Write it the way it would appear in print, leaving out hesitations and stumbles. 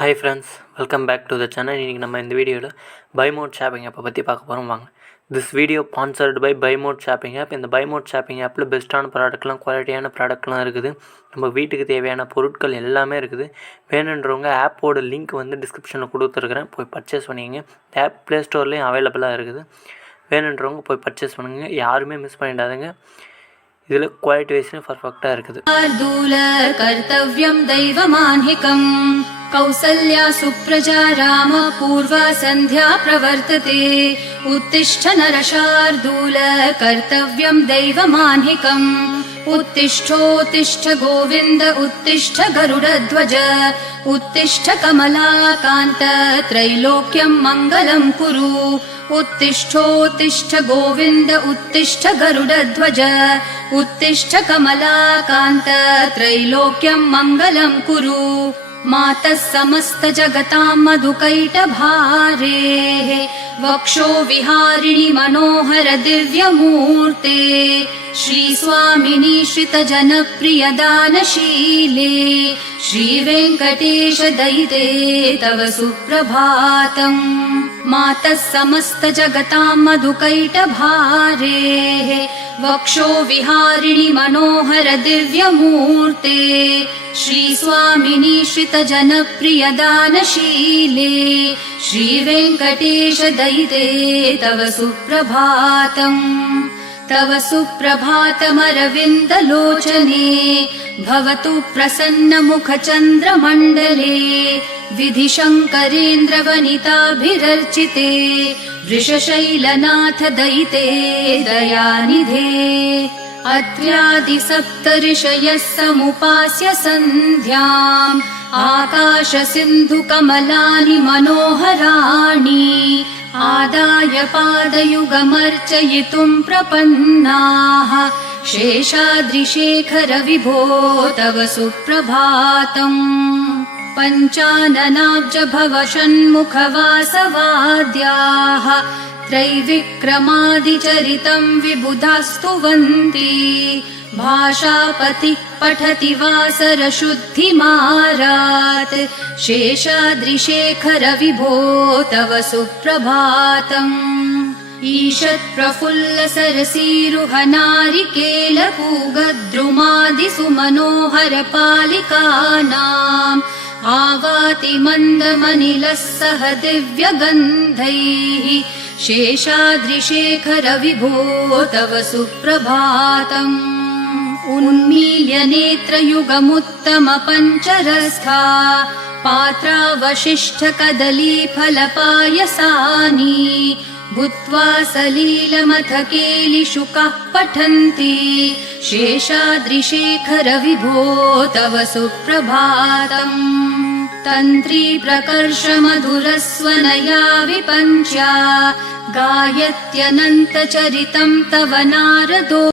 Hi friends, welcome back to the channel. இன்னைக்கு நம்ம இந்த வீடியோவில் பை மோட் ஷாப்பிங் ஆப்பை பற்றி பார்க்க போகிறோம் வாங்க. This video sponsored by buy mode shopping app. இந்த பை மோட் ஷாப்பிங் ஆப்பில் பெஸ்ட்டான ப்ராடக்ட்லாம் குவாலிட்டியான ப்ராடக்ட்லாம் இருக்குது. நம்ம வீட்டுக்கு தேவையான பொருட்கள் எல்லாமே இருக்குது. வேணுன்றவங்க ஆப்போட லிங்க் டிஸ்கிரிப்ஷனில் கொடுத்துருக்குறேன், போய் பர்ச்சேஸ் பண்ணிக்கங்க. ஆப் ப்ளே ஸ்டோர்லேயும் அவைலபிளாக இருக்குது. வேணுன்றவங்க போய் பர்ச்சேஸ் பண்ணுங்க, யாருமே மிஸ் பண்ணிடாதுங்க. இதில் குவாலிட்டி வைஸ்லையும் பர்ஃபெக்டாக இருக்குது. கர்த்தவ்யம் தெய்வமான்ஹிகம் कौसल्या सुप्रजा राम पूर्वा संध्या प्रवर्तते उत्तिष्ठ नरशार्दूल कर्तव्यं दैवमान्हिकम् उत्तिष्ठोत्तिष्ठ गोविन्द उत्तिष्ठ गरुडध्वज उत्तिष्ठ कमलाकान्त त्रैलोक्यं मङ्गलं कुरु उत्तिष्ठोत्तिष्ठ गोविन्द उत्तिष्ठ गरुडध्वज उत्तिष्ठ कमलाकान्त त्रैलोक्यं मङ्गलं कुरु मातः समस्त जगतां मधुकैटभारेः वक्षो विहारिणि मनोहर दिव्यमूर्ते श्रीस्वामिनी श्रितजनप्रिय दानशीले श्रीवेङ्कटेश दयिते तव सुप्रभातम् मातः समस्त जगतां मधुकैटभारेः वक्षो विहारिणि मनोहर दिव्यमूर्ते श्रीस्वामिनी श्रितजनप्रिय दानशीले श्रीवेङ्कटेश दयिते तव सुप्रभातम् तव सुप्रभातमरविन्दलोचने भवतु प्रसन्नमुखचन्द्रमण्डले विधिशङ्करेन्द्रवनिताभिरर्चिते वृषशैलनाथ दयिते दयानिधे अत्र्यादिसप्तऋषयः समुपास्य सन्ध्याम् आकाशसिन्धुकमलानि मनोहराणि आदाय पादयुगमर्चयितुं प्रपन्नाः शेषाद्रिशेखर विभो तव सुप्रभातम् पञ्चाननाब्ज भव षण्मुखवासवाद्याः त्रैविक्रमादिचरितं विबुधास्तुवन्ति भाषापतिः पठति वासरशुद्धिमारात् शेषाद्रिशेखर विभो तव सुप्रभातम् ईषत्प्रफुल्लसरसीरुहनारिकेलपूगद्रुमादिसुमनोहर पालिकानाम् आवाति मन्दमनिलः सह दिव्यगन्धैः शेषाद्रिशेखर विभो तव सुप्रभातम् उन्मील्य नेत्रयुगमुत्तम पञ्चरस्था पात्रावशिष्ठ कदलीफलपायसानि भूत्वा सलीलमथकेलिशुकः पठन्ति शेषाद्रिशेखर विभो तव सुप्रभातम् तन्त्री प्रकर्ष मधुरस्वनया विपञ्च्या गायत्यनन्तचरितं तव नारदो